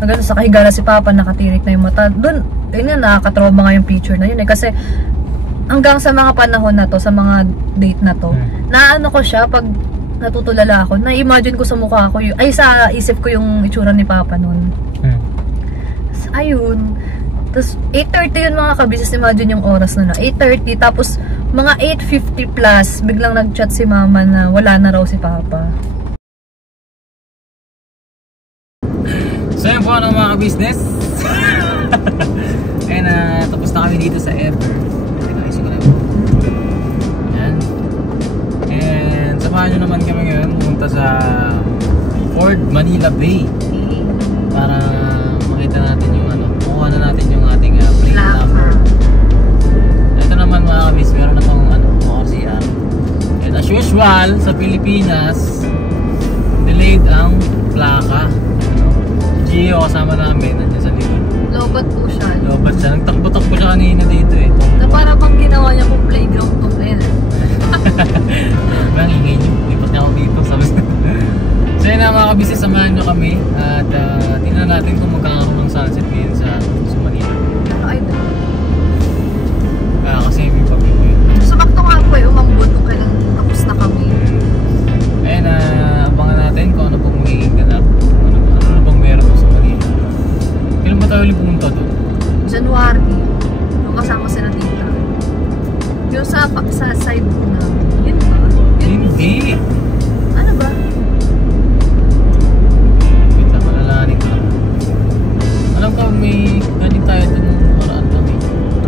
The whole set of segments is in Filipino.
Nagano sa kahiga na si Papa, nakatirik na yung mata. Doon, yun nga, nakakatrauma nga yung picture na yun eh. Kasi hanggang sa mga panahon na to, sa mga date na to, naano ko siya pag natutulala ako, na-imagine ko sa mukha ko, ay sa isip ko yung itsura ni Papa noon. Ayun. Tapos 8:30 yun mga kabisis, imagine yung oras na 8:30, tapos mga 8:50 plus, biglang nag-chat si Mama na wala na raw si Papa. So yun po mga business. And tapos na kami dito sa Ever. Yan. And samahan nyo naman kami ngayon pumunta sa Ford Manila Bay para makita natin yung kuha na natin yung ating plate number. Ito naman mga kabis, meron na itong OCR. And as usual sa Pilipinas, delayed ang plaka. Gio kasama namin, nandiyan sa likod. Lobat po siya. Lobat siya. Nagtakbo-takbo siya kanina dito eh. Na para bang ginawa niya kung playground to eh. Parang ingay niyo. Lipat niya ako dito. So yun na mga kabisi, samahan nyo kami. At tingnan natin kung magkakaroon ng sunset ngayon sa Manila. Ay, kasi may pag-iw yun. Sumakto nga po eh, umambot kung kailan tapos na kami. Ayun, abangan natin kung ano pong magiging ganap. Ano bang meron sa Manila. Kailan ba tayo ulit pumunta doon? January. Yung kasama sila tita. Yung sa side na. Yun ba? Hindi. Ano ba? Wait lang, malalahanin ko lang. Alam ko may galing tayo doon nung nakaraan kami.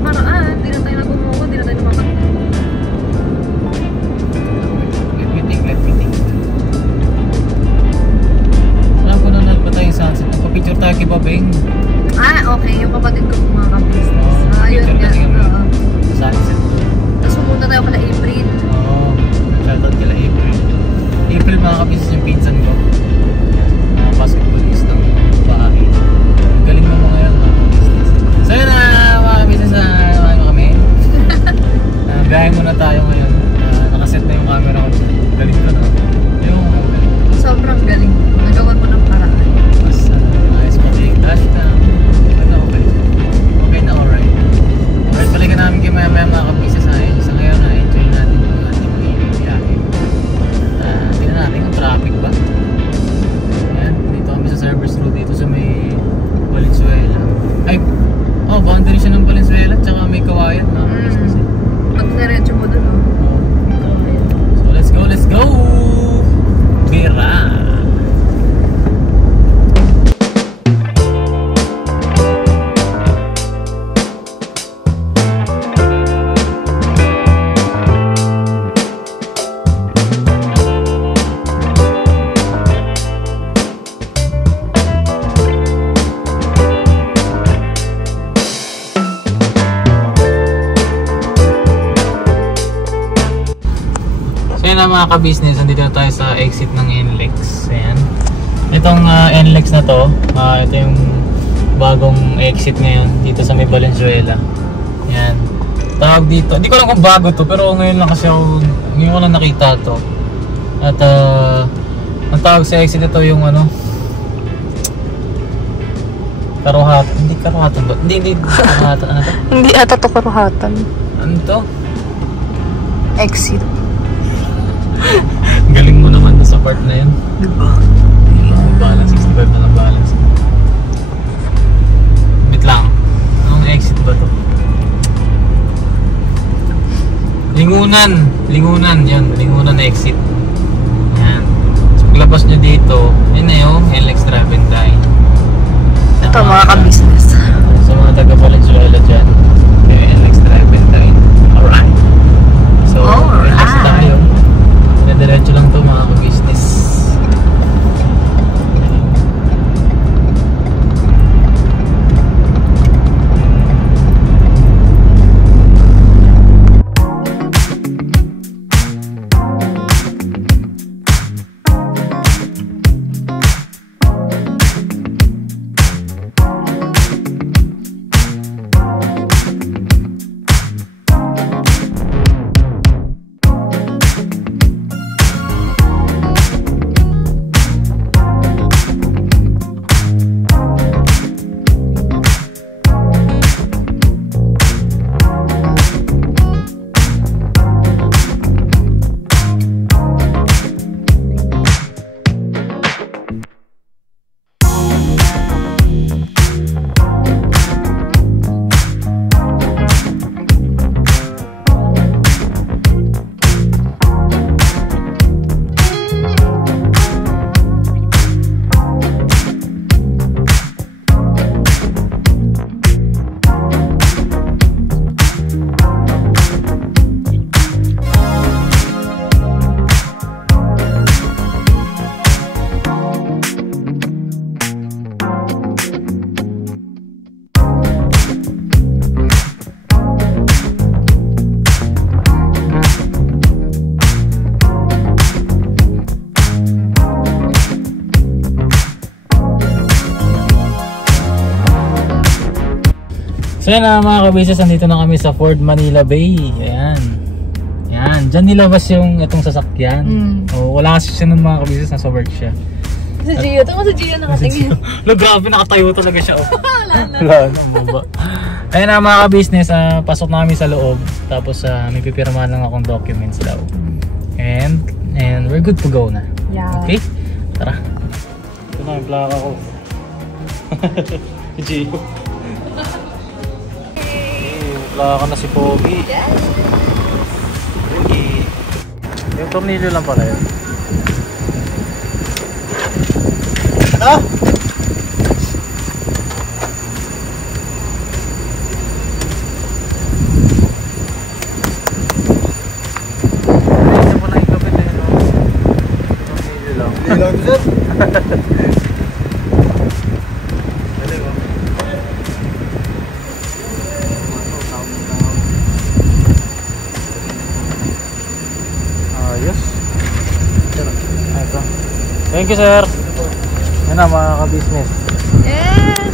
Nakaraan? Hindi na tayo nagumuko, hindi na tayo lumakanta. Let me think. Alam ko na nagpatay yung sunset. Nagpa-picture tayo kay Babeng. Okay. Yung kapatid ko mga ka-business. Yun picture kasi kami. yan. Sunset. Tapos pumunta tayo pala April. Oo. Shoutout kila April. April mga kabisnes yung pinsan ko. Basketballist ng bahay. Galing mo ngayon mga kabisnes. So yun mga kabisnes, ano kami. Biyahe muna tayo ngayon. Nakaset na yung camera ko. Galing ko na. Yung galing. Sobrang galing. Nagawa ko ng paraan. Mas ayos pa yung dash na. Okay na, alright. Alright, balikan namin kayo maya mga kabisnes. Sa ngayon enjoy natin yung ating biyahe. Tingnan natin kung traffic ba. Ayan, dito kami sa service road dito sa may Valenzuela. Boundary siya ng Valenzuela tsaka may Kawayan mga kabisnes. Pag diretso mo dun, So let's go! Bira! Mga ka-business, nandito na tayo sa exit ng NLEX. Ayan. Itong NLEX na to, ito yung bagong exit ngayon dito sa may Valenzuela. Ayan. Tawag dito, hindi ko alam kung bago to, pero ngayon lang kasi ngayon ko lang nakita to. At ang tawag sa exit ito yung Karuhatan. Hindi Karuhatan ba? Hindi Karuhatan. Ano to? Hindi ata to Karuhatan. Ano to? Exit. Galing mo naman sa part na yun. Diba? Balance, 65 na lang balance. Wait lang. Anong exit ba to? Lingunan. Yun. Lingunan na exit. Yan. So paglabas nyo dito, yun na yung NLEX Drive-In Dine. Ito mga ka-business. Sa mga taga Valenzuela dyan, yung NLEX Drive-In Dine. Alright. So, NLEX tayo. Diretso lang to mga ka-business. So yan mga kabisis, nandito na kami sa Ford Manila Bay. Ayan. Yan, dyan nilabas yung itong sasakyan. Wala kasi siya ng mga kabisis, nasa work siya. Si Gio, ito mo si Gio nakatingin. Grabe, nakatayo talaga siya. Wala na, maba. Ayan na mga ka-business, pasok na kami sa loob. Tapos may pipirmahan lang akong documents daw. And we're good to go na. Yeah. Okay? Tara. Ito na yung plaka ko. Si Gio. Plaka na si Pogi. Pogi. Yung tornilyo lang pala yun. Ha? Thank you, sir. Yan na mga ka-business. Yes!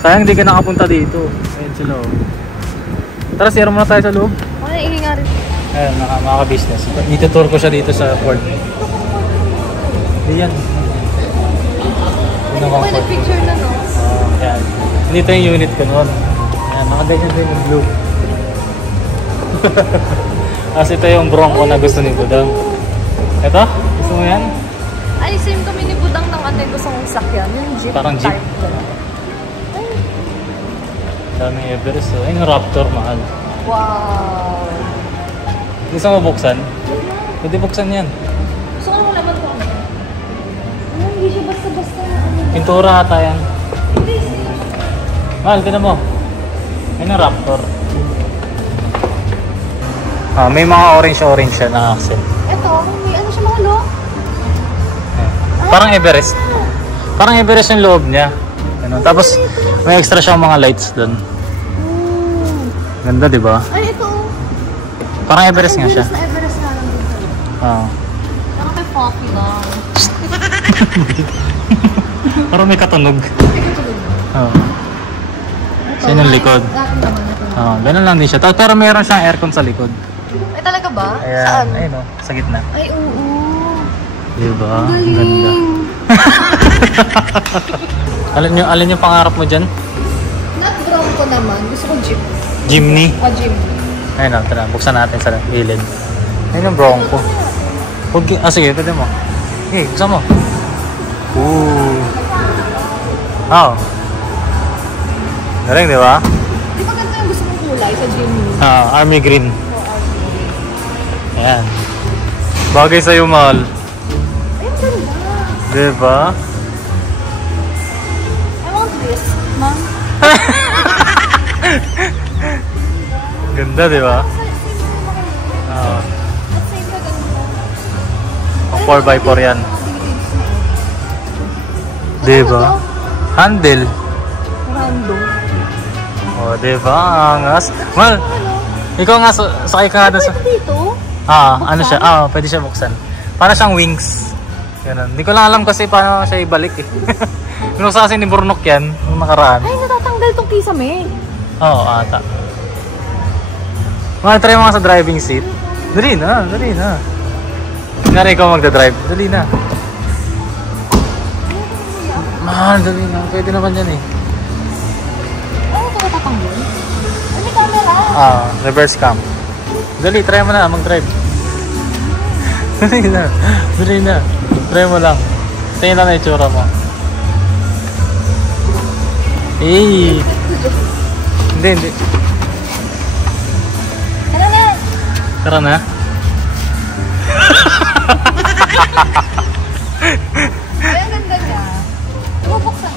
Sayang di ka nakapunta dito. Ayun sila. Tara, sira muna tayo sa loob. Ano naiingi nga rin? Ayun, mga ka-business. Itutour ko siya dito sa Ford. Hindi yan. May nag-picture na, no? Yan. Dito yung unit ko noon. Ayan, nakaganyan din yung blue. Kasi ito yung Bronco na gusto ni Budang. Ito? Gusto mo yan? Ay, same kami ni Budang ng ano yung gusto kong sakyan. Yung jeep. Parang jeep. Ay. Daming Everest. Oh. Ayun yung Raptor, mahal. Wow. Gusto mo buksan? Pwede buksan yan. Gusto ko naman ito. Ano, hindi siya basta-basta. Pintura ata yan. Hindi. Mahal, tinan mo. Ayun yung Raptor. May mga orange siya na accent. Ito, may ano siya mga lo? Parang Everest. Parang Everest yung loob niya. Ganun. Tapos may extra siyang mga lights doon. Ganda, di ba? Ay, ito. Parang Everest nga siya. Everest na lang dito. Oo. Parang may coffee lang. Parang may katunog. Oo. Siya yung likod. Ganun lang din siya. Pero mayroon siyang aircon sa likod. Ay, talaga ba? Ayan. Saan? Ayun o, sa gitna. Ay, oo. Diba? Ang Ganda. Alin yung pangarap mo dyan? Not Bronco naman. Gusto ko jeep. Jimny. Jeep. Ayun o, tara. Buksan natin sa gilid. Ayun yung Bronco. Sige, pwede mo. Okay, buksan mo. Ooh. Oh. Galing, di ba? Di ba ganda yung gusto kong kulay sa Jimny? Army green. Ayan. Bagay sa'yo, mahal. Ay, ang ganda. Diba? I want this, ma'am. Ganda, diba? Let's say ka ganda. 4x4 yan. Diba? Handle. Random. O, diba? Angas. Mahal, ikaw nga sakay ka doon sa... Dito? Ano siya? Pwede siya buksan. Para siyang wings. Ganun. Hindi ko lang alam kasi paano siya ibalik eh. Binuksan kasi ni Burnok yan, nung nakaraan. Ay, natatanggal tong kisame. Oo, ata. Mahal, try mo nga sa driving seat. Dali na, dali na. Kunyari ikaw magdadrive, dali na. Mahal, dali na. Pwede naman yan eh. Ano ito natatanggal? Ano camera? Reverse cam. Dali, try mo na mag-drive. Dali na. Dali na. Try mo lang. Tingin lang na itsura mo. Eh. Hindi. Tara na. Tara na. Ay, ang ganda niya. Bubuksan.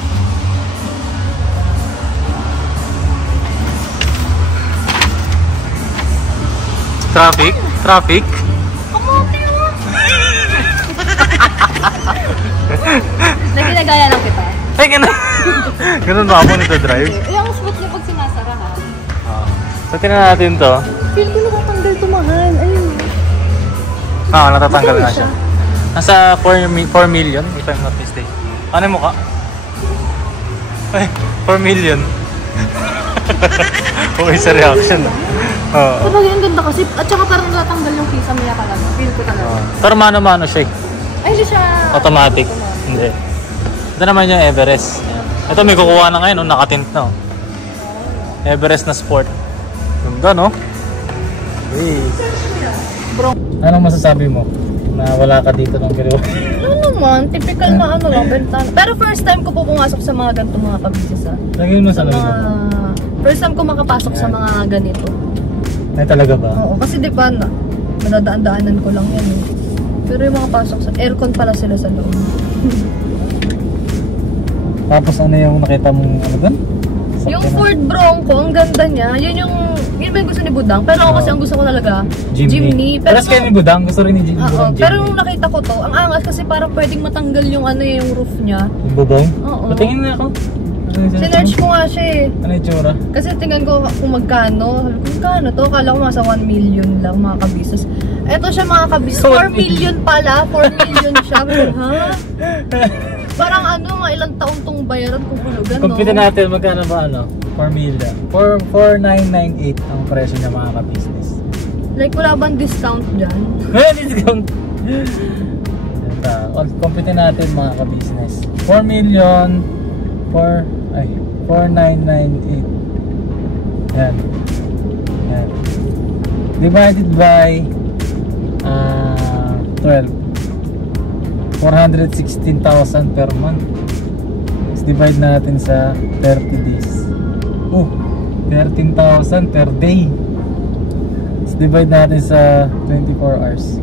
Traffic. Kamote mo. Naginagaya lang kita. Ay, ganun. Ganun ba ako nito-drive? Ay, ang smooth niya pag sinasara ha. So, tingnan natin to. Feel ko natatanggal ito, mahal. Ayun. Natatanggal na siya. Nasa 4 million, if I'm not mistaken. Ano yung mukha? Ay, 4 million. Okay sa reaction. Oo. Kapag yung ganda kasi, at saka parang natanggal yung kisame niya talaga. Feel ko talaga. Pero mano-mano siya eh. Ay, hindi siya... Automatic. Hindi. Ito naman yung Everest. Ito may kukuha na ngayon, nakatint na. Everest na sport. Ganda, no? Hey. Bro. Anong masasabi mo? Na wala ka dito ng gano'n? Ano naman, typical na ano lang, bentana. Pero first time ko po pumasok sa mga ganito mga kabisis ha. Lagyan mo sa lagyan mo. First time ko makapasok sa mga ganito. Ay talaga ba? Oo, kasi di ba madadaan-daanan ko lang yan eh. Pero yung mga pasok sa aircon pala sila sa loob. Tapos ano yung nakita mong ano doon? Yung Ford Bronco, ang ganda niya. Yun ba yung gusto ni Budang? Pero ako kasi ang gusto ko talaga, Jimny. Pero kasi ni Budang, gusto rin ni Jimny. Oo, pero nung nakita ko to, ang angas kasi parang pwedeng matanggal yung ano yung roof niya. Yung bubong? Oo. Patingin na ako. Sinerch ko nga siya eh. Ano yung tsura? Kasi tingnan ko kung magkano. Kung magkano to, kala ko masa 1 million lang mga kabisos. Eto siya mga kabisos, 4 million pala. 4 million siya. Ha? Parang ano, mga ilang taon tong bayaran kung hulugan, no? Kumpita natin, magkano ba ano? 4 million. 4,998 ang presyo niya mga ka-business. Like wala bang discount dyan? May discount! Kumpita natin mga ka-business. 4 million 4,998. Yan. Yan. Divided by 12. 416,000 per month. Let's divide natin sa 30 days. Oh, 13,000 per day. Let's divide natin sa 24 hours.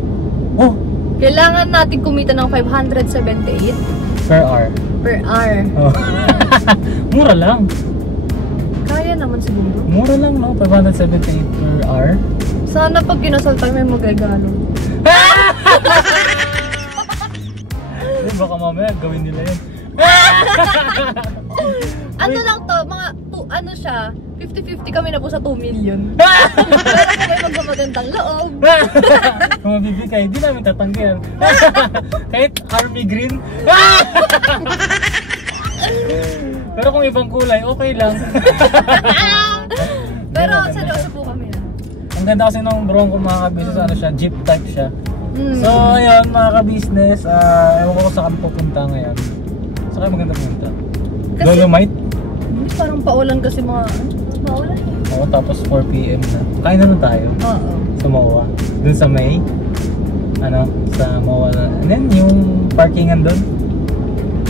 Oh, Kailangan natin kumita ng 578 per hour. per hour. Oh. Mura lang. Kaya naman siguro. Mura lang, no? 578 per hour. Sana pag kinasal tayo may magregalo. Baka mamaya gawin nila yun. Ano lang to, mga ano siya, 50-50 kami na po sa 2 million. Pero kung may magpapagandang loob. Kung mabibigay, hindi namin tatanggihan. Kahit army green. Pero kung ibang kulay, okay lang. Pero seryoso po kami. Ang ganda kasi ng Bronco mga ka-business, ano siya, jeep type siya. So ayun mga ka-business, ewan ko kung saan kami pupunta ngayon. Saan kayo maganda pupunta? Kasi, Dolomite? parang paulan kasi mga, paulan eh. Oo, tapos 4 PM na. Kain na lang tayo. Oo. Sa MOA. Dun sa May. Ano? Sa MOA na. And then yung parkingan dun.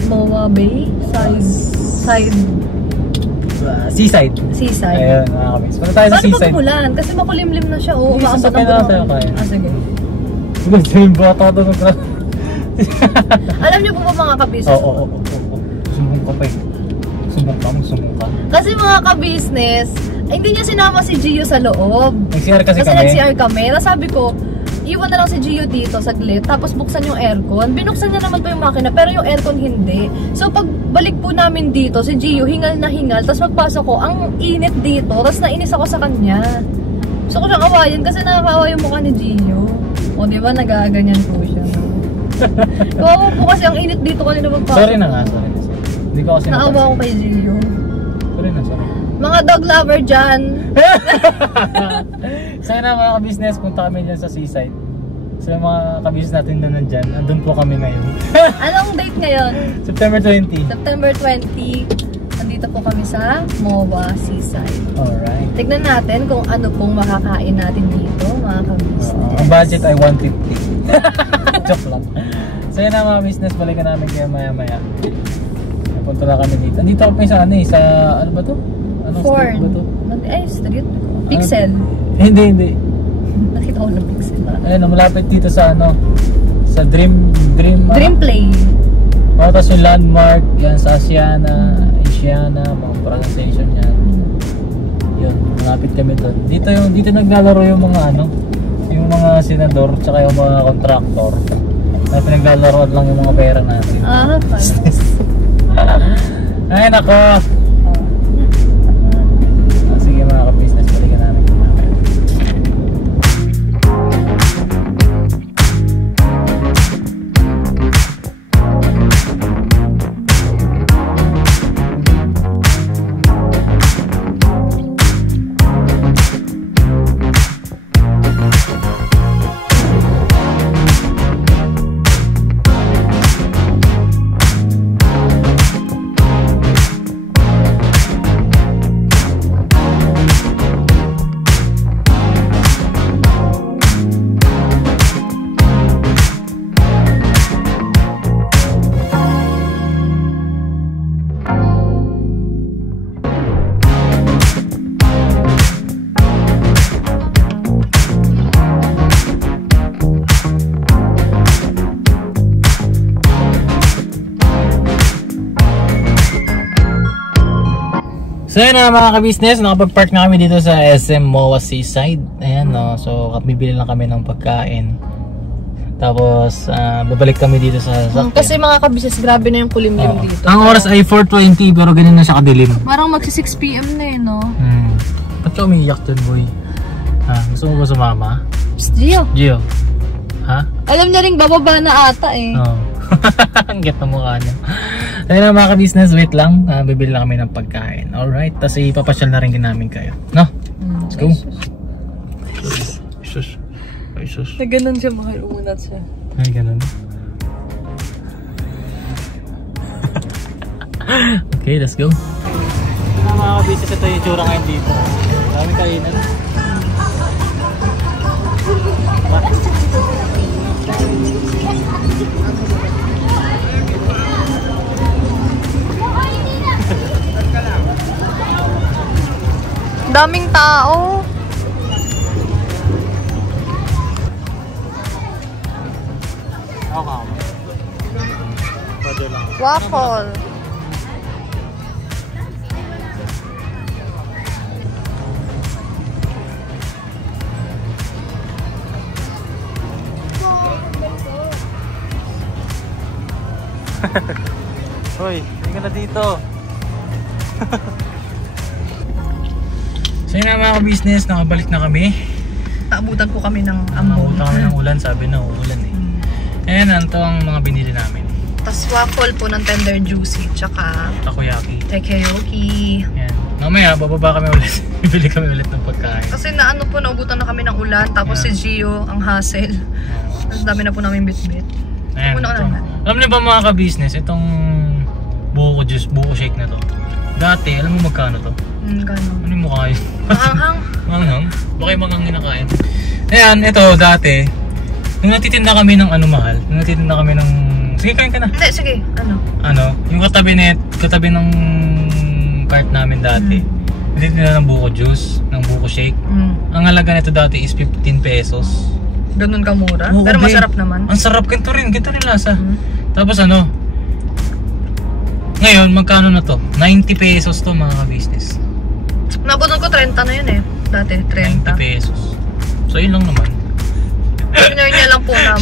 MOA Bay, side. Seaside. Seaside. Ayun, mga kabis. Punta tayo sa Paano seaside. pag umulan? Kasi makulimlim na siya. Oo, Sige, umaabot sasakay na tayo kaya. sige. Gusto yung bata doon. Alam niyo po ba mga kabis? Oo. Sumbong ka pa eh. Sumbong ka. Kasi mga ka-business, hindi niya sinama si Gio sa loob. Nag-CR kasi kami. nag-CR kami. Tapos sabi ko, iwan na lang si Gio dito saglit, tapos buksan yung aircon. Binuksan niya naman po yung makina, pero yung aircon hindi. So pag balik po namin dito, si Gio hingal na hingal, tapos magpasok ko, ang init dito, tapos nainis ako sa kanya. So ko siyang awayan kasi nakakawa yung mukha ni Gio. O diba, nagaganyan po siya. Kawawa po kasi ang init dito kanina magpasok. Sorry na nga, sorry. Hindi ko kasi naawa ko kay Gio. Sorry. Mga dog lover dyan. Sana mga ka-business, punta kami dyan sa seaside. Sa mga ka-business natin na nandyan, andun po kami ngayon. Anong date ngayon? September 20. September 20. Nandito po kami sa MOA Seaside. Alright. Tignan natin kung ano pong makakain natin dito, mga ka-business. Ang budget ay 150. Joke lang. So yun na mga business, balikan namin kayo maya-maya. Punta na kami dito. Andito kami sa ano eh, sa ano ba to? Anong Ford. street ba to? Ay, street. Pixel. Hindi. Nakita ko ng Pixel. Ayun, malapit dito sa ano, sa Dream Play. Oh, tapos yung landmark, yan sa Asiana, mga presentation yan. Yun, malapit kami doon. Dito naglalaro yung mga ano, yung mga senador, tsaka yung mga kontraktor. Na pinaglalaro lang yung mga pera natin. Ay nako! So yun na mga ka-business, nakapag-park na kami dito sa SM MOA Seaside. Ayan no, so bibili lang kami ng pagkain. Tapos babalik kami dito sa sasakyan. Kasi mga ka-business, grabe na yung kulimlim dito. Ang oras ay 4:20 pero ganun na siya kadilim. Parang magsi 6 PM na eh, no? Ba't ka umiiyak dun, boy? Gusto mo ba sumama? Psst, Gio. Gio? Ha? Alam niya rin bababa na ata eh. Oo. Ang get na mukha niya. Ayun na mga ka-business, wait lang. Bibili lang kami ng pagkain. Alright, tapos ipapasyal na rin din namin kayo. No? Let's go. Sus. Ay sus. Na ganun siya, mahal. Umunat siya. Ay ganun. Okay, let's go. Mga ka-business, ito yung tsura ngayon dito. Daming kainan. Daming tao. Waffle. Hoy, hindi ka na dito. So yun na mga ka-business, nakabalik na kami. Naabutan po kami ng ambon. Naabutan kami ng ulan, sabi na uulan eh. Ayan, ito ang mga binili namin. Tapos waffle po ng tender juicy, tsaka Takoyaki. takoyaki. Ayan. Mamaya, bababa kami ulit. Bibili kami ulit ng pagkain. Kasi naano po, naubutan na kami ng ulan. Tapos si Gio, ang hassle. Tapos dami na po namin bit-bit. Ayan, Una ito. naman. Alam niyo ba mga ka-business, itong buko juice, buko shake na to. Dati, alam mo magkano to? Gano'n. Ano yung mukha yun? Maanghang. Manghang? Baka yung manghang kinakain. Ayan, ito dati. Nung natitinda kami ng ano mahal, nung natitinda kami ng... Sige, kain ka na. Hindi, sige. Ano? Ano, yung katabi ng cart namin dati. Natitinda ng buko juice, ng buko shake. Ang halaga nito dati is 15 pesos. Ganun kamura? Oo, Pero babe. masarap naman. Ang sarap, ganito rin lasa. Tapos ano, ngayon, magkano na to? 90 pesos to mga ka-business. Nabutan ko 30 na yun eh. Dati, 30. 90 pesos. So, yun lang naman. Sinare niya lang po na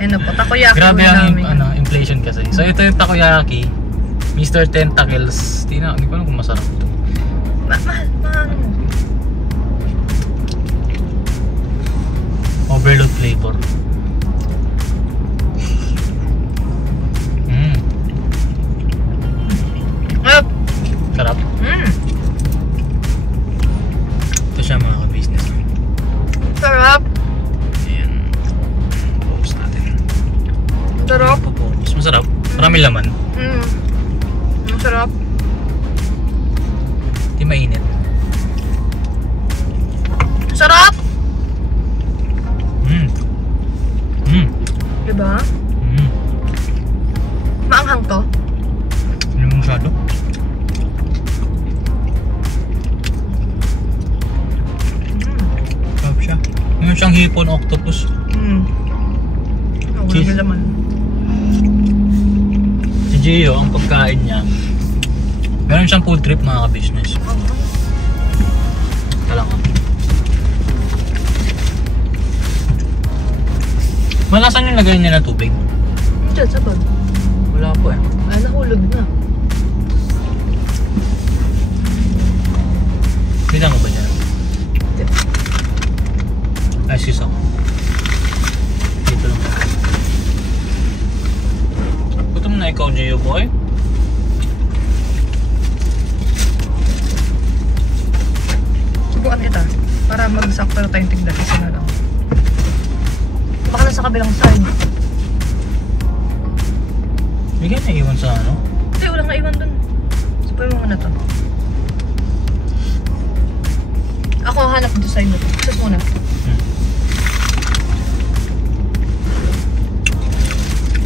ano po, takoyaki. Grabe ang namin. inflation kasi. So, ito yung takoyaki. Mr. Tentacles. Hindi ko alam kung masarap ito. Mahal mo. Overload flavor. Sarap. Ito siya mga ka-business. Sarap. Ayan. Focus natin. Sarap. Focus. Masarap. Marami laman. Sarap. Hindi mainit. Sarap! Diba? Maanghang to? Hindi mo masyado. Sarap siya. Ngayon siyang hipon octopus. Walang laman. Si Gio, ang pagkain niya, meron siyang food trip mga ka-business. Talaga. Malasan yung lagay niya na tubig? Diyan, sa bag. Wala po eh. Ay, nahulog na. Kita mo ba dyan? Ay, sis ako. Dito lang. Gutom na ikaw, Gio boy. Subukan kita. Para magsakto na tayong tignan. Isa na lang. Baka na sa kabilang side. Bigyan na iwan sa ano? Hindi, walang naiwan dun. Sabihin mo muna to. Ako hanap dito side mo. Sus muna.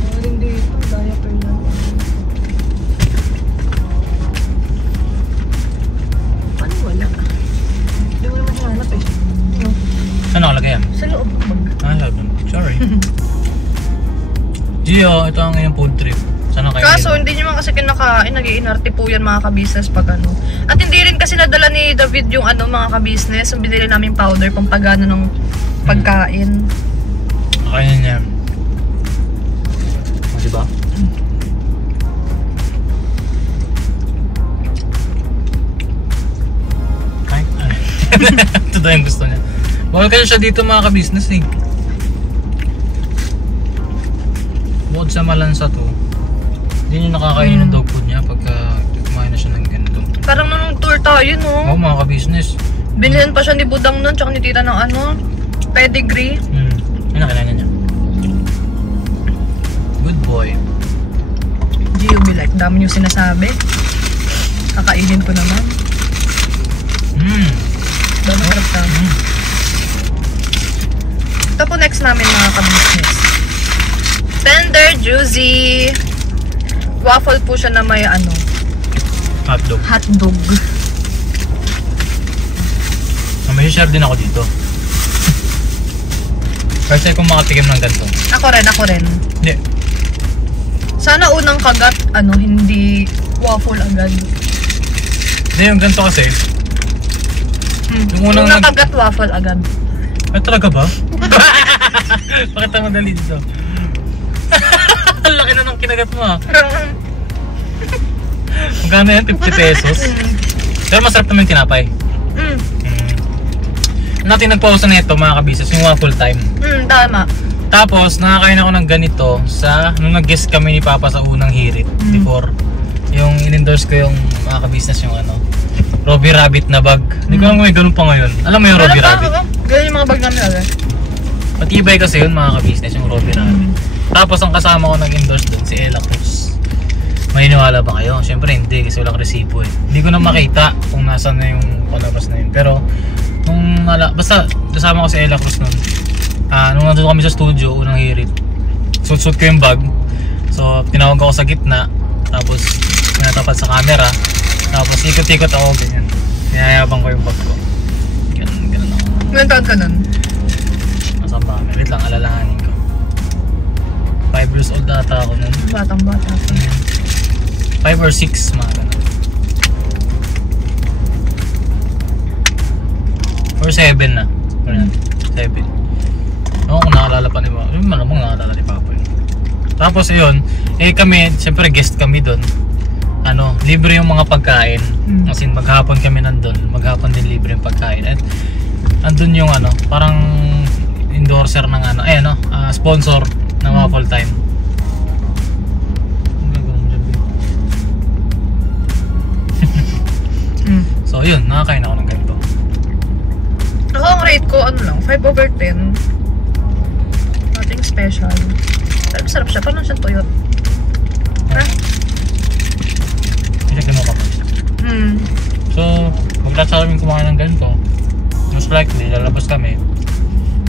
Maling dito. Diaper lang. Paano wala? Hindi mo naman hanap eh. Saan nakalagay yan? Sa loob. Ah, sorry. Gio, ito ang iyong food trip. Sana kayo? Kaso, hindi nyo man kasi kinakain, nag-iinarte po yan mga ka-business pag ano. At hindi rin kasi nadala ni David yung ano mga ka-business, yung binili namin powder pang pagano ng pagkain. Kaya niya. Diba? Kahit ito daw yung gusto niya. Bawal kasi siya dito mga ka-business eh. Bukod sa malansa to, hindi niya nakakain ng dog food niya pagka kumain na siya ng ganito. Parang nung tour tayo, no? Oo mga ka-business. Binilhan pa siya ni Budang nun, tsaka ni Tita ng ano, pedigree. Ano kailangan niya? Good boy. Gio, me like, dami niyo sinasabi. Kakainin ko naman. Dami sarap ka. Ito po next namin mga ka-business. Tender Juicy. Waffle po siya na may ano. Hotdog. Hotdog. May share din ako dito. Kasi kung makatikim ng ganito. Ako rin. Hindi. Sana unang kagat, ano, hindi waffle agad. Hindi, yung ganito kasi. Yung unang kagat, waffle agad. Ay, talaga ba? Bakit ang madali dito? Ang laki na ng kinagat mo ah. Magkano yan? 50 pesos? Pero masarap naman yung tinapay. Natin nagpausa na ito mga kabisas, yung waffle time. Tama. Tapos nakakain ako ng ganito sa nung nag-guest kami ni Papa sa unang hirit before. Yung in-endorse ko yung mga kabisnes yung ano, Robbie Rabbit na bag. Hindi ko alam kung may ganun pa ngayon. Alam mo yung Robbie Rabbit? Ganun yung mga bag namin agad. Matibay kasi yun mga kabisnes yung Robbie Rabbit. Tapos ang kasama ko nag-endorse dun si Ella Cruz. Maniniwala ba kayo? Siyempre hindi kasi walang resibo eh. Hindi ko na makita kung nasan na yung palabas na yun. Pero nung basta kasama ko si Ella Cruz nun. Nung nandun kami sa studio, unang hirit, suit ko yung bag. So, tinawag ako sa gitna. Tapos, pinatapat sa camera. Tapos, ikot-ikot ako, ganyan. Pinayabang ko yung bag ko. Ganun ako. Ilan taon ka nun? Nasaan ba kami? Wait lang, alalahanin ko. 5 years old ata ako nun. Batang-bata. 5 or 6, mga ganun. Or 7 na. 7. Oo, kung nakalala pa ni Papa. Yung malamang nakalala ni Papa yun. Tapos yun, kami, siyempre guest kami doon. Libre yung mga pagkain. Kasi maghapon kami nandun. Maghapon din libre yung pagkain. At andun yung parang endorser ng sponsor ng Waffle Time. So yun, nakakain ako ng ganito. Ako ang rate ko, 5/10. Nothing special. Pero sarap siya. Parang siyang tuyot. Ha? Isagin mo ka pa. So, pagkat sa amin kumain ng ganito, most likely, lalabas kami.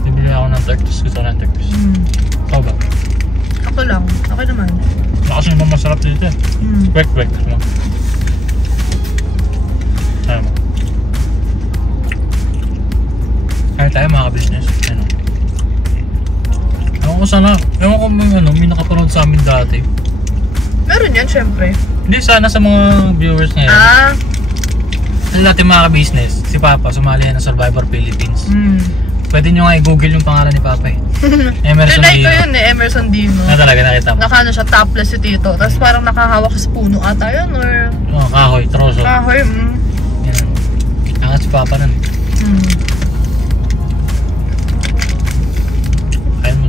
Bibili ako ng Turkish. Gusto ko ng Turkish. Ikaw ba? Ako lang. Okay naman. Lakas naman masarap dito eh. Quick. Ano? Ano mo? Kaya tayo mga business. Ewan ko sana, may nakapanood sa amin dati. Meron yan, syempre. Hindi, sana sa mga viewers ngayon. Kasi dati mga business, si Papa sumali yan ng Survivor Philippines. Pwede nyo nga i-google yung pangalan ni Papa eh. Emerson Dino. Ko yun eh, Emerson Dino. Talaga, nakita mo? Nakano siya, topless si Tito. Tapos parang nakahawak sa puno ata yun, or... Kahoy, troso. Kahoy, Yan. Angat si Papa nun.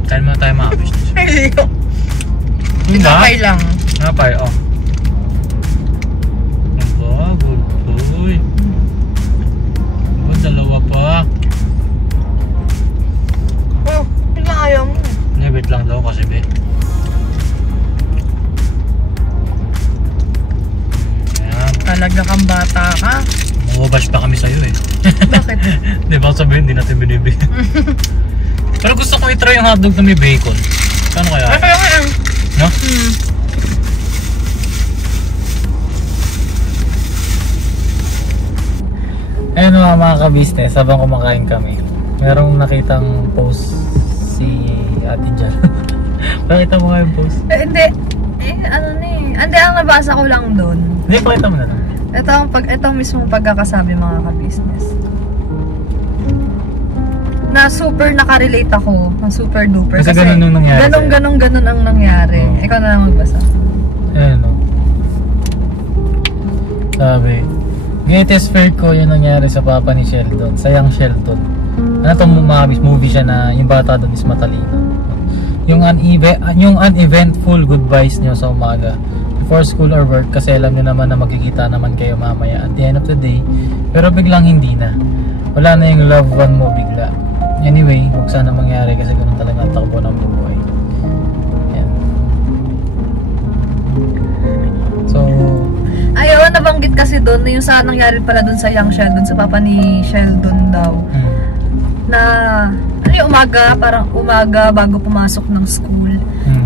Kain mo tayo mga business. Hindi ko. Tinapay lang. Tinapay, oh. Aba, good boy. Dalawa pa. Hindi ayaw mo. Wait lang daw kasi be. Ayan. Talaga kang bata ka. Mawabash pa kami sa'yo eh. Bakit? Di ba sabihin, hindi natin binibigyan. Pero gusto ko i-try yung hotdog na may bacon. Kano kaya? Ay, kaya nga. No? Ayun mga ka-business, habang kumakain kami, merong nakitang post si Ate Jan. Nakita mo nga yung post? Hindi. ano hindi, ang nabasa ko lang doon. Hindi, pakita mo na lang. Ito mismo pagkakasabi mga ka-business. Na super nakarelate ako, na super duper. Kasi ganun nung nangyari. Ganun ang nangyari. Oh. Ikaw na lang magbasa. Ayan o. Sabi, greatest fear ko yung nangyari sa papa ni Sheldon, sa young Sheldon. Ano itong movie siya na yung bata doon is matalino. Yung uneventful goodbyes niyo sa umaga before school or work, kasi alam niyo naman na magkikita naman kayo mamaya at the end of the day, pero biglang hindi na. Wala na yung loved one mo bigla. Anyway, huwag sana mangyari kasi ganun talaga ang takbo ng buhay. Ayan. So, ayaw, nabanggit kasi doon yung sa nangyari pala doon sa young Sheldon, sa papa ni Sheldon daw. Na yung parang umaga bago pumasok ng school.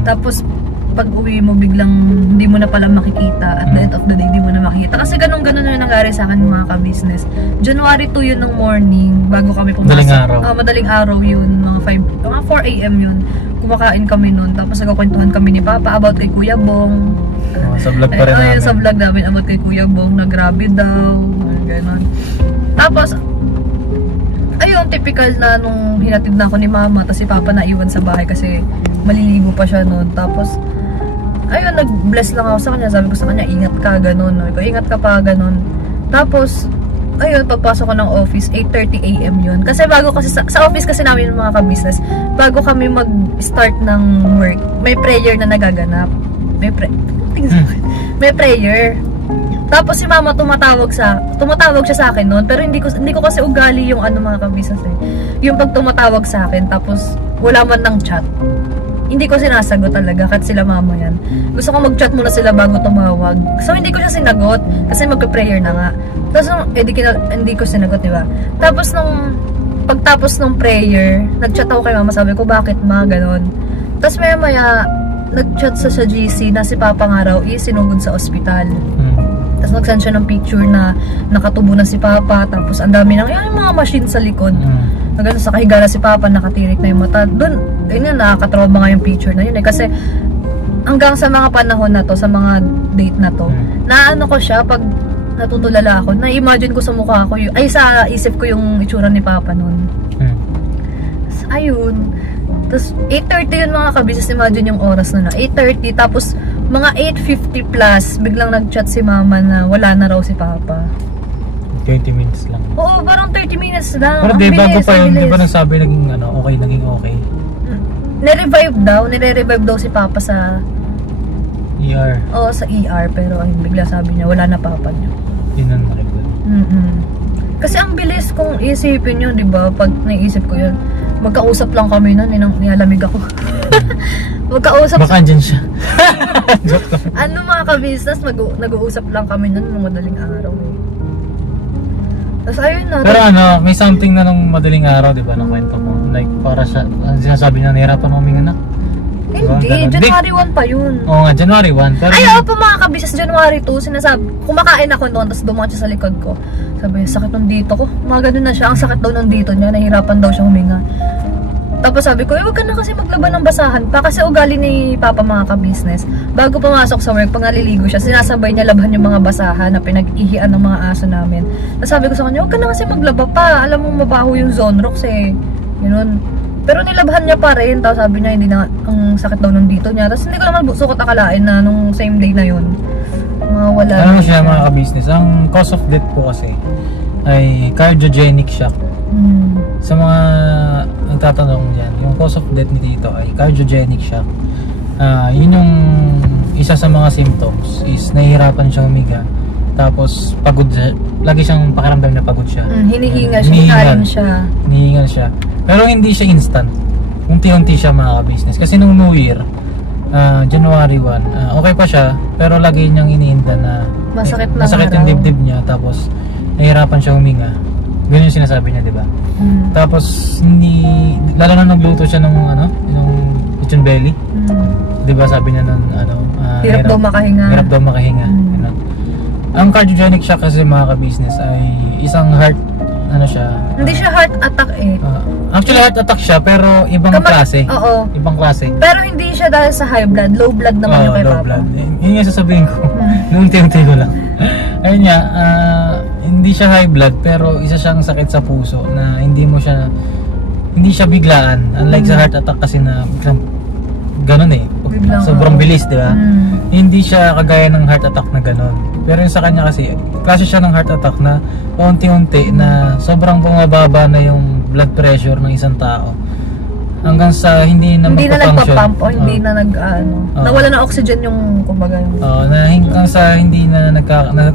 Tapos pag uwi mo biglang hindi mo na pala makikita at the end of the day hindi mo na makikita. Kasi ganun na yung nangyari sa akin mga ka-business. January 2 yun ng morning bago kami pumasok. Madaling araw. Madaling araw yun, mga 4 AM yun. Kumakain kami nun, tapos nagkakwentuhan kami ni Papa about kay Kuya Bong. Sa vlog pa rin namin. Sa vlog namin about kay Kuya Bong, nag-grabe daw, gano'n. Tapos ayun, typical na nung hinatid na ako ni Mama, tapos si Papa naiwan sa bahay kasi maliligo pa siya noon. Tapos ayun, nag-bless lang ako sa kanya. Sabi ko sa kanya, ingat ka, ganun. Ingat ka pa, ganun. Tapos ayun, pagpasok ko ng office, 8:30 AM yun. Kasi bago kasi, sa office kasi namin yung mga ka-business, bago kami mag-start ng work, may prayer na nagaganap. May prayer. Tapos si Mama tumatawag siya sa akin noon, pero hindi ko kasi ugali yung mga ka-business eh. Yung pag tumatawag sa akin, tapos wala man ng chat. Hindi ko sinasagot talaga, kahit sila Mama yan. Gusto ko mag-chat muna sila bago tumawag. So hindi ko siya sinagot, kasi magpe-prayer na nga. Tapos hindi ko sinagot, di ba? Tapos pagtapos ng prayer, nag-chat ako kay Mama, sabi ko, bakit ma? Ganon. Tapos maya nag-chat sa GC na si Papa nga raw sinugod sa ospital. Tapos nag-send siya ng picture na nakatubo na si Papa, tapos ang dami yung mga machine sa likod. Nagano sa kahiga na si Papa, nakatirik na yung mata. Doon, nakakatrauma nga yung picture na yun eh. Kasi hanggang sa mga panahon na to, sa mga date na to, naano ko siya pag natutulala ako, na-imagine ko sa mukha ko, sa isip ko yung itsura ni Papa noon. So, ayun. Tapos 8:30 yun mga ka-business, imagine yung oras na 8:30, tapos mga 8:50 plus, biglang nag-chat si Mama na wala na raw si Papa. 20 minutes lang. Oo, parang 30 minutes lang. Pero bago pa yun, di ba nagsabi naging okay? Nire-revive daw si Papa sa ER. Oo, sa ER, pero ayun, bigla sabi niya, wala na Papa niya. Yun ang nakikita. Kasi ang bilis kung isipin yun, di ba? Pag naisip ko yun, magkausap lang kami nun, nilalamig ako. Magkausap. Baka andyan siya. Mga ka-business, nag-uusap lang kami nun nung madaling araw eh. Tapos ayun na. Pero may something na nung madaling araw, di ba, ng kwento mo? Like, para siya, sinasabi niya, nahirapan huminga na. Hindi, January 1 pa yun. Oo nga, January 1. Pero ay, po mga kabisnes, January 2, sinasabi, kumakain ako noon, tapos dumaan siya sa likod ko. Sabi, sakit ng dito ko. Mga ganun na siya, ang sakit daw ng dito niya, nahirapan daw siya huminga. Tapos sabi ko, huwag ka na kasi maglaban ng basahan pa. Kasi ugali ni Papa mga ka-business, bago pumasok sa work, pag naliligo siya, sinasabay niya labhan yung mga basahan na pinag-ihian ng mga aso namin. Tapos sabi ko sa kanya, huwag ka na kasi maglaba pa. Alam mo, mabaho yung Zonrox eh. Yun. Pero nilabhan niya pa rin. Tapos sabi niya, hindi na, ang sakit daw nung dito niya. Tapos hindi ko naman sukot akalain na nung same day na yun, wala. Ano siya mga ka-business? Ang cause of death po kasi ay cardiogenic shock. Sa mga nagtatanong dyan, yung cause of death ni Tito ay cardiogenic shock. Yun yung isa sa mga symptoms is nahihirapan siyang humiga. Tapos pagod siya, lagi siyang pakiramdam na pagod siya. Hinihingal siya. Pero hindi siya instant. Unti-unti siya mga ka-business. Kasi nung New Year, January 1, okay pa siya, pero lagi niyang iniinda na masakit yung dibdib niya, tapos nahihirapan siya huminga. Ganyan yung sinasabi niya, di ba? Tapos lalo na nagluto siya ng lechon belly. Di ba sabi niya nun, hirap daw makahinga. Ang cardiogenic shock kasi mga ka-business ay isang heart ano siya. Hindi siya heart attack eh. Actually heart attack siya pero ibang klase. Oo. Ibang klase. Pero hindi siya dahil sa high blood, low blood naman yung kay low Papa. blood. Yun yung sasabihin ko. Nunti-unti ko lang. Ayun nga, hindi siya high blood pero isa siyang sakit sa puso na hindi siya biglaan. Unlike sa heart attack kasi na ganun eh. Biglang, Sobrang bilis, di ba? Hindi siya kagaya ng heart attack na ganun. Pero yung sa kanya kasi, klase siya ng heart attack na paunti-unti na sobrang bumababa na yung blood pressure ng isang tao. Hanggang sa hindi na nagpa-pump o hindi na nawala na oxygen yung kumbaga yung hanggang sa hindi na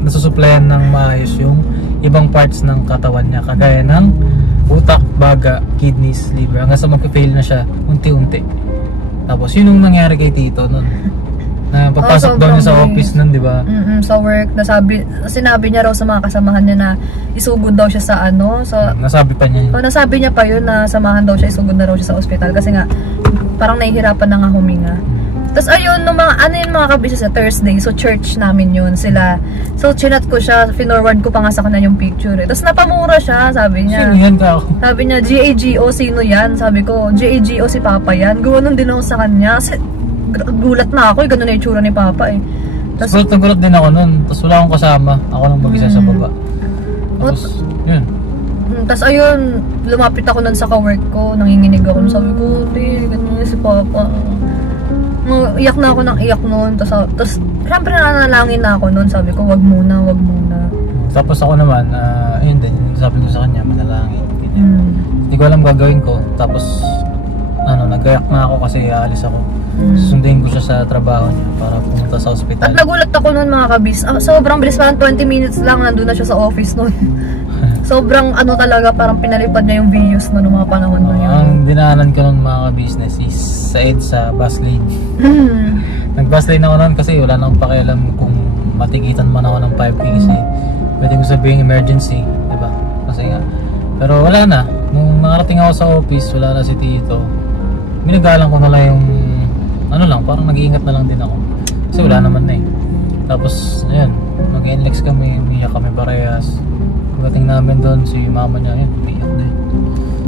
nasusuplayan ng maayos yung ibang parts ng katawan niya kagaya ng utak, baga, kidneys, liver hanggang sa mag-fail na siya unti-unti. Tapos yun yung nangyari kay Tito nun. Na papasok daw niya sa office nun, di ba? Sa work, sinabi niya raw sa mga kasamahan niya na isugod daw siya sa nasabi pa niya yun. Nasabi niya pa yun na samahan daw siya, isugod na raw siya sa ospital kasi nga parang nahihirapan na nga huminga. Tapos ayun, yung mga kabisa sa Thursday, so church namin yun sila. So chinat ko siya, finorward ko pa nga sa kanya yung picture eh. Tapos napamura siya, sabi niya. Sino yan ka? Sabi niya, GAGO, sino yan? Sabi ko, GAGO si Papa yan. Guwanon din ako sa kanya. Kasi gulat na ako, ganun na yung tsura ni Papa eh. Gulat din ako nun. Tapos wala akong kasama. Ako lang mag-isa sa baba. Tapos, yun. Tapos ayun, lumapit ako nun sa ka-work ko, nanginginig ako. Sabi ko, ganun si Papa. Iyak na ako ng iyak nun. Tapos syempre nananalangin na ako nun. Sabi ko, wag muna. Tapos ako naman, ayun din, sabi ko sa kanya, manalangin. Hindi ko alam gagawin ko. Tapos, nag-iyak na ako kasi aalis ako. Susundin ko siya sa trabaho niya para pumunta sa ospital. At nagulat ako nun mga kabis. Sobrang bilis, parang 20 minutes lang nandun na siya sa office nun. Sobrang talaga, parang pinalipad niya yung views nun mga panahon nun yun. Ang dinaanan ko nun mga ka-business is sa EDSA bus lane. Nag-bus lane ako nun kasi wala nang pakialam kung matikitan man ako ng 5K kasi pwede ko sabihin emergency, diba? Kasi nga. Pero wala na. Nung nakarating ako sa office, wala na si Tito. Binagalang ko na lang yung parang nag-iingat na lang din ako. Kasi wala naman na eh. Tapos, ayun, mag-NLEX kami, umiyak kami parehas. Pagdating namin doon, si mama niya, umiyak din.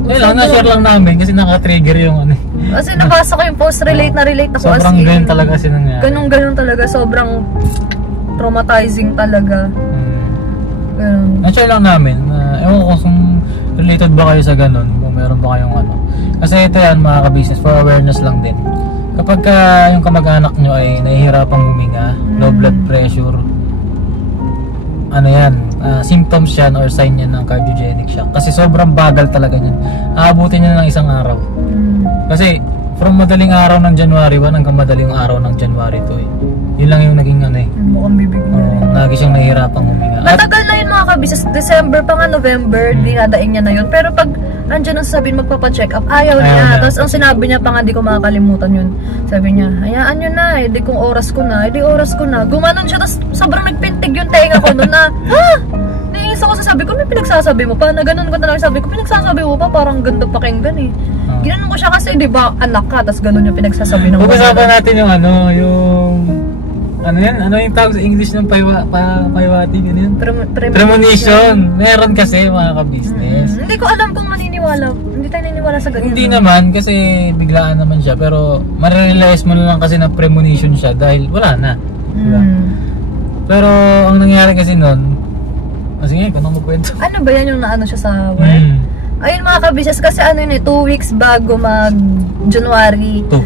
Ayun lang, na-share lang namin kasi naka-trigger yung Kasi nabasa ko yung post, relate ako. Sobrang ganun talaga kasi nangyari. Ganun talaga, sobrang traumatizing talaga. Na-share lang namin, ewan ko kung related ba kayo sa ganun, kung meron ba kayong Kasi ito yan mga ka-business, for awareness lang din. Kapag yung kamag-anak nyo ay nahihirapang huminga, low blood pressure, symptoms yan or sign yan ng cardiogenic shock. Kasi sobrang bagal talaga yan. Aabutin nyo ng isang araw. Kasi from madaling araw ng January 1 hanggang madaling araw ng January 2 eh. Yun lang yung naging mukhang bibig na lagi siyang nahihirapang huminga. Matagal na yun mga kabisas. December pa nga, November, dinadaing niya na yun. Pero pag andyan ang sabihin magpapacheck up, ayaw niya. Tapos ang sinabi niya pa nga, di ko makakalimutan yun. Sabi niya, hayaan nyo na, di kung oras ko na, oras ko na. Gumanon siya, tapos sobrang nagpintig yung tenga ko nun na, nainis ako sabi ko, may pinagsasabi mo pa, na ganun ko talaga sabi ko, pinagsasabi mo pa, parang ganda pakinggan eh. Ginanon ko siya kasi, di ba, anak ka, tapos ganun yung pinagsasabi ng pag-usapan natin yung yung tawag sa English ng paywati, ganyan? Premonition. Meron kasi mga ka-business. Hindi ko alam kung maniniwala. Hindi tayo naniniwala sa ganyan. Hindi naman kasi biglaan naman siya. Pero marirealize mo lang kasi na premonition siya dahil wala na. Diba? Pero ang nangyari kasi nun, sige, kung ano magkwento. Ano ba yan yung naano siya sa work? Ayun mga ka-business kasi 2 weeks bago mag-January. 2?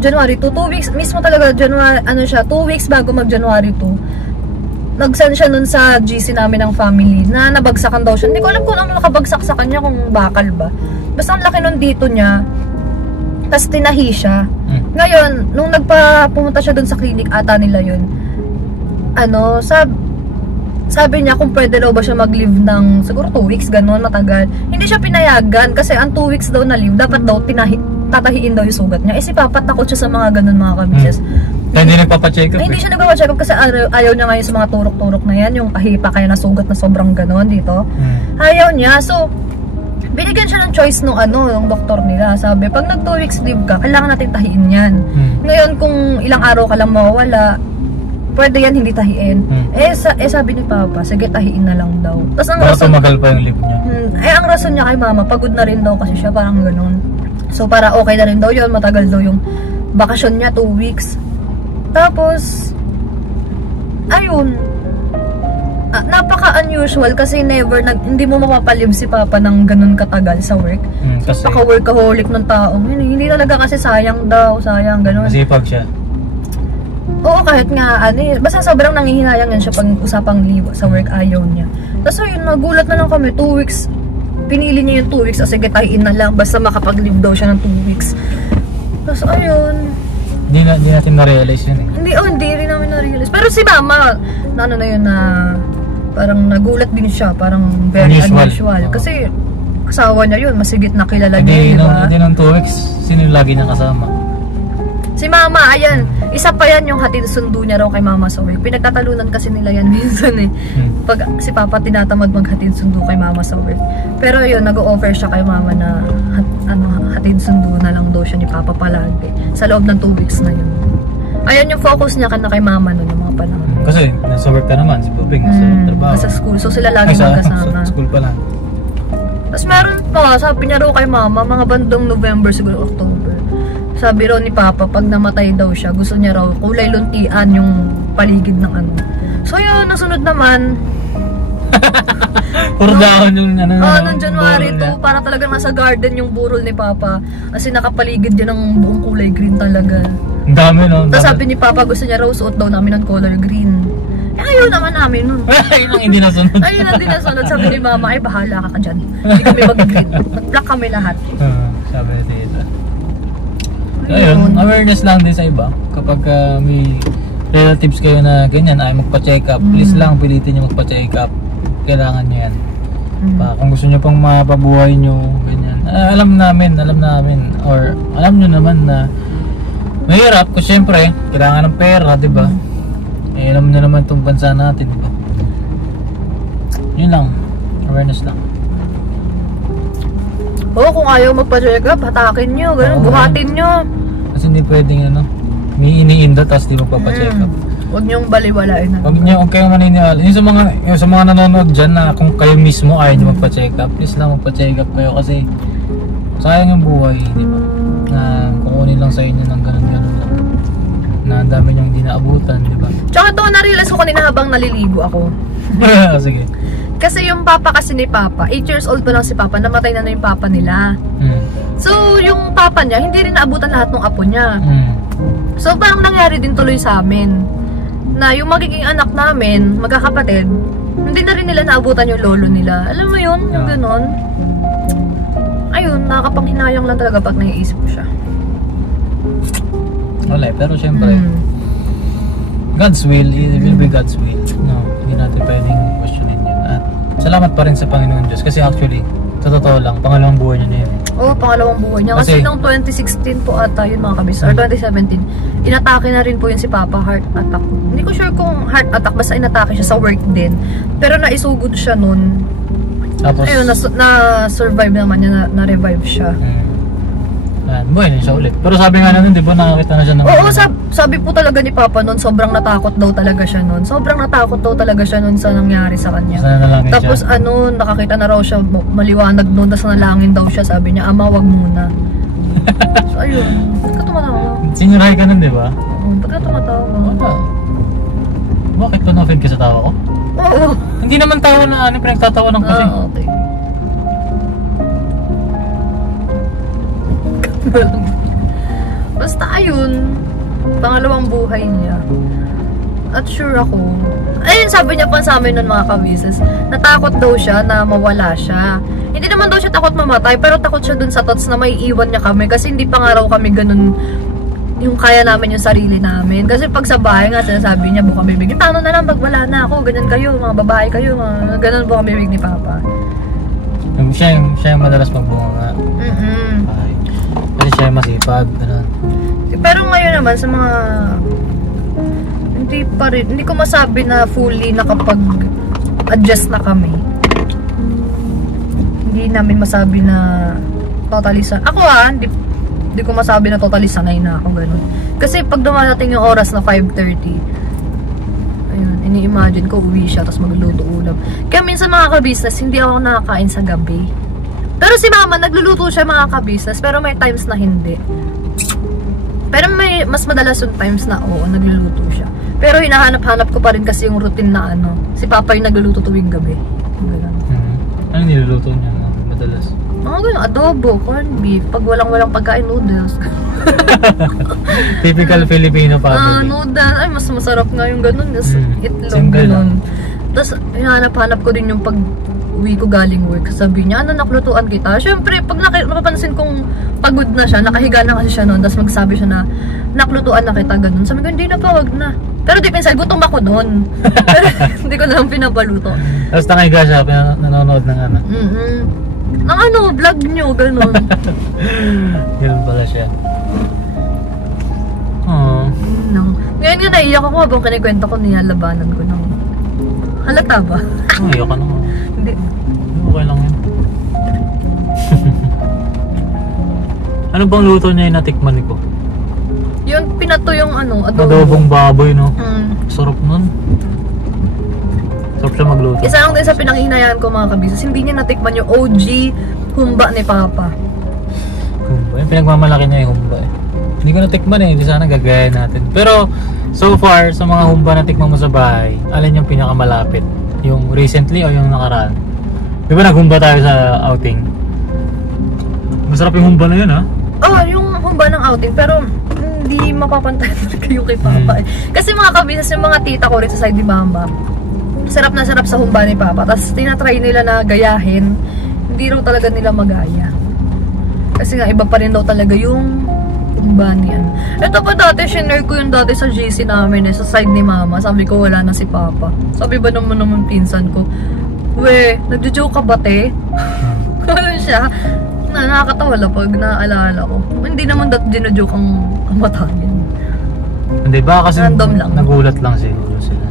January 2, 2 weeks, mismo talaga, January, 2 weeks bago mag-January 2. Nag-send siya nun sa GC namin ng family na nabagsakan daw siya. Hindi ko alam kung ano nakabagsak sa kanya, kung bakal ba. Basta ang laki nun dito niya, tas tinahi siya. Ngayon, nung pumunta siya dun sa clinic ata nila yun, sabi niya kung pwede daw ba siya mag-leave ng siguro 2 weeks, ganun, matagal. Hindi siya pinayagan kasi ang 2 weeks daw na leave, dapat daw tatahiin daw yung sugat niya. Si Papa takot siya sa mga ganun mga kabisnes. Hindi nagpapacheck up. Hindi siya nagpapacheck up kasi ayaw niya ngayon sa mga turok-turok na yan, yung pahipa kaya na sugat na sobrang ganun dito. Ayaw niya. So, binigyan siya ng choice nung doktor nila. Sabi, pag nag 2 weeks leave ka, kailangan natin tahiin yan. Ngayon, kung ilang araw ka lang mawawala, pwede yan hindi tahiin. Sabi ni Papa, sige tahiin na lang daw. Tapos ang Baka rason, tumagal pa yung leave niya. ang rason niya kay Mama, pagod na rin daw kasi siya, parang ganun. So para okay na rin daw yun, matagal daw yung bakasyon niya, 2 weeks. Tapos, ayun, napaka-unusual kasi hindi mo mapapalib si Papa ng ganun katagal sa work. Kasi Napaka-workaholic ng taong yun. Hindi talaga kasi sayang ganun. masipag siya. Oo, kahit nga, basta sobrang nangihinayang yan siya pag usapang leave sa work, ayaw niya. Tapos ayun, nagulat na lang kami, 2 weeks. Pinili niya yung 2 weeks, sige, tahiin na lang, basta makapag-leave daw siya ng 2 weeks. Tapos ayun, Hindi natin na-realize yun eh. Hindi rin namin na-realize. Pero si Mama, na yun na, parang nagulat din siya, parang very unusual. Kasi, asawa niya yun, masigit na kilala niya, di ba? Hindi nung 2 weeks, sino yung lagi niyang kasama? Si Mama, ayan, isa pa yan yung hatid sundo niya raw kay Mama sa work. Pinagtatalunan kasi nila yan minsan eh. Pag si Papa tinatamad maghatid sundo kay Mama sa work. Pero yun, nag-o-offer siya kay Mama na hatid sundo na lang daw siya ni Papa palagi. Sa loob ng 2 weeks na yun. Ayan yung focus niya kay Mama noon yung mga panahon. Kasi nasa work ka naman, si Bobing nasa trabaho. Sa school, so sila lagi magkasama. Sa school pa lang. Tapos meron pa, sabi niya raw kay Mama, mga bandong November, siguro October. Sabi raw ni Papa, pag namatay daw siya, gusto niya raw kulay luntian yung paligid ng ano. So yun, nasunod naman. Puro dahon yung noong January 2, para talagang nasa garden yung burol ni Papa. Kasi nakapaligid yun ng buong kulay green talaga. Ang dami, no? Tapos sabi ni Papa, gusto niya raw suot daw namin ng color green. Ayaw naman namin nun. Ayun ang hindi nasunod. Ayun ang hindi nasunod. Sabi ni Mama, ay bahala ka dyan. Hindi kami mag-green. Nag-black kami lahat. Sabi ni Tita. Ayun, awareness lang din sa iba. Kapag may relatives kayo na ganyan, ay magpa-check up, please lang pilitin nyo magpa-check up. Kailangan nyo yan. Kung gusto nyo pang mapabuhay nyo, ganyan. Alam namin, or alam nyo naman na mahirap, kasi syempre, kailangan ng pera, diba? Alam nyo naman itong bansa natin, diba? Yun lang, awareness lang. Kung ayaw magpa-check up, hatakin nyo, buhatin nyo. Kasi hindi pwedeng may iniinda tapos di magpapa-check up. Huwag nyong baliwalain na. Huwag kayong maniniwala. Yung sa mga nanonood dyan na kung kayo mismo ayaw nyo magpa-check up, please lang magpa-check up kayo kasi sayang ang buhay, di ba? Na kukunin lang sa inyo ng ganun-ganun lang. Na ang dami nyong hindi naabutan, di ba? Tsaka ito, na-realize ko kanina habang naliligo ako. Sige. Kasi yung papa kasi ni Papa, 8 years old pa lang si Papa, namatay na yung papa nila. So, yung papa niya, hindi rin naabutan lahat ng apo niya. So, parang nangyari din tuloy sa amin. Na yung magiging anak namin, magkakapatid, hindi na rin nila naabutan yung lolo nila. Alam mo yun, yung ganon. Ayun, nakakapanghinayang lang talaga pag naiisip ko siya. Wala pero syempre, God's will, it will be God's will. No, hindi natin pwedeng questionin yun. At salamat pa rin sa Panginoon Diyos. Kasi actually, sa totoo lang, pangalawang buhay niya na yun. Oo, pangalawang buhay niya. Kasi noong 2016 po ata yun mga kabis, or 2017, inatake na rin po yun si Papa, heart attack. Hindi ko sure kung heart attack, basta inatake siya sa work din. Pero naisugod siya nun. Tapos, ayun, na-survive naman niya, na-revive siya. Buhay na siya ulit. Pero sabi nga na nun, di ba nakakita na siya ng... Oo, sabi po talaga ni Papa nun, sobrang natakot daw talaga siya nun. Sobrang natakot daw talaga siya nun sa nangyari sa kanya. Tapos siya. Nakakita na raw siya, maliwanag nun, tapos nalangin daw siya, sabi niya, Ama, wag muna. So ayun, ba't ka tumatawa? Sinurahay ka nun, di ba? Oo, ba't ka tumatawa? Wala. Bakit ko na-offend ka sa tawa ko? Oo. Hindi naman tawa na pinagtatawa ng kasi. Okay. Basta ayun, pangalawang buhay niya. At sure ako, ayun sabi niya pa sa amin nun mga kabises, natakot daw siya na mawala siya. Hindi naman daw siya takot mamatay, pero takot siya dun sa thoughts na may iwan niya kami kasi hindi pa nga raw kami ganun yung kaya namin yung sarili namin. Kasi pag sa bahay nga, sinasabi niya, buka bibig, tano na lang, wala na ako, ganyan kayo, mga babae kayo, mga ganun buka bibig ni Papa. Siya yung madalas magbunga nga. Kasi siya yung masipag, gano'n. Pero ngayon naman, sa mga hindi ko masabi na fully nakapag-adjust na kami. Hindi namin masabi na totally ako hindi ko masabi na totally sanay na ako, gano'n. Kasi pag dumadating yung oras na 5:30, ini-imagine ko uwi siya tapos magluluto ulam. Kaya minsan mga ka-business, hindi ako nakakain sa gabi. Pero si mama, nagluluto siya mga ka-business, pero may times na hindi. Pero may mas madalas yung times na oo, nagluluto siya. Pero hinahanap-hanap ko pa rin kasi yung routine na ano, si Papa yung nagluluto tuwing gabi. Anong niluluto niya madalas? Mga ganun, adobo, corned beef, pag walang pagkain, noodles. Typical Filipino family. Noodles, ay mas masarap nga yung ganun, itlog, Simple ganun. Tapos hinahanap-hanap ko din yung pag uwi ko galing work, sabi niya, ano, naklutuan kita? Siyempre, pag napapansin kong pagod na siya, nakahiga na kasi siya noon, tapos magsabi siya na, naklutuan na kita, ganun. Sabi ko, hindi na pa, wag na. Pero deep inside, gutom ako noon. Pero hindi ko na lang pinapaluto. Tapos nakahiga siya, nanonood ng ano. Ng ano, vlog nyo, ganun. Ganun pala siya. Aww. Ngayon nga naiyak ako habang kinikwento ko, nilalabanan ko ng... Halata ba? Iyak ka na. Hindi. Okay lang yun. Ano bang luto niya yung natikman ko? Yung pinato yung ano, Adobong baboy, no? Sarap nun. Sarap siya magluto. Isa lang din sa pinanghinayaan ko mga kabisas, hindi niya natikman yung OG humba ni Papa. Humba? Yung pinagmamalaki niya yung humba eh. Hindi ko natikman eh, hindi sana gagayahin natin. Pero, so far, sa mga humba na tikman mo sa bahay, alin yung pinakamalapit? Yung recently o yung nakaraan? Di ba naghumba tayo sa outing? Masarap yung humba na yun, ha? Oo, yung humba ng outing, pero hindi mapapantay kayo kay Papa eh. Kasi mga kabisas, yung mga tita ko rin sa side ni Mama, sarap na sarap sa humba ni Papa. Tapos tinatry nila na gayahin, hindi raw talaga nila magaya. Kasi nga iba pa rin daw talaga yung humba niyan. Ito pa dati, shinare ko yung dati sa GC namin eh, sa side ni Mama. Sabi ko wala na si Papa. Sabi ba naman pinsan ko, we, nagjo-joke ka ba te? Ano siya? Nakakatawa lang pag naaalala ko. Hindi naman dino-joke ang kamatayan. Hindi ba kasi random lang. Nagulat lang siguro sila.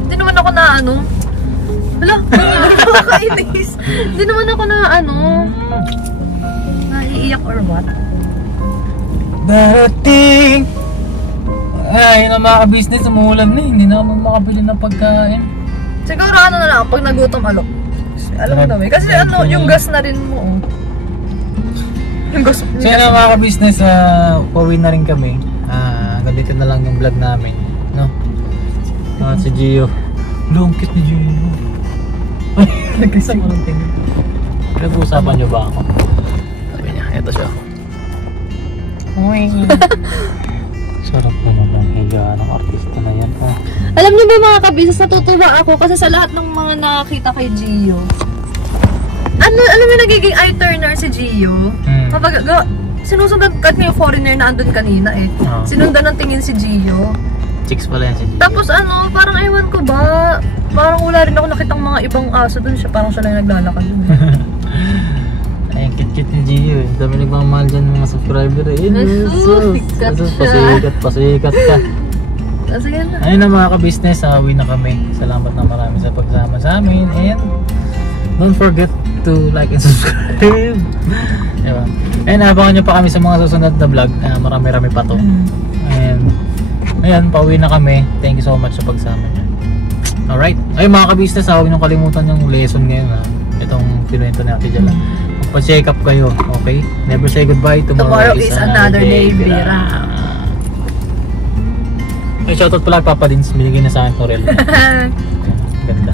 Hindi naman ako na ano. Wala, nakakainis. Hindi naman ako na ano. Naiiyak or what? Darating! Ay, na mga ka-business, umuulan na eh. Hindi na naman makabili ng pagkain. Siguro ano na lang, pag nagutom alok. Alam mo naman. Kasi ano, yung gas na rin mo. Oh. Yung gas. So yun na mga ka-business, pauwi na rin kami. Ganito na lang yung vlog namin. No? Si Gio. Lungkit ni Gio. Nagkisa mo ng tingin. Pinag-uusapan niyo ba ako? Sabi niya, eto siya. Uy. Sarap naman ang higa ng artista na yan. Alam niyo ba mga kabisas, natutuwa ako kasi sa lahat ng mga nakakita kay Gio. Alam mo nagiging eye turner si Gio? Kapag sinusundan kahit yung foreigner na andun kanina eh. Sinundan ng tingin si Gio. Chicks pala yan si Gio. Tapos ano, parang ewan ko ba, parang wala rin ako nakitang mga ibang aso dun siya. Parang siya lang naglalakad dun. Ay, ang cute ni Gio eh. Dami nagmamahal dyan mga subscriber eh. Sikat siya. Pasikat ka. Sige na. Ayun na mga ka-business, uwi na kami. Salamat na marami sa pagsama sa amin. And don't forget to like and subscribe. Diba? And abangan nyo pa kami sa mga susunod na vlog. Marami-rami pa to. And ayan, pauwi na kami. Thank you so much sa pagsama nyo. Alright. Ayun mga ka-business, huwag nyo kalimutan yung lesson ngayon ha. Itong kinuwento natin dyan lang. Pa-check up kayo, okay? Never say goodbye. Tomorrow is another day, Bira. Ay, shoutout pala Papa Dins, binigay na sa akin Torel. Ganda.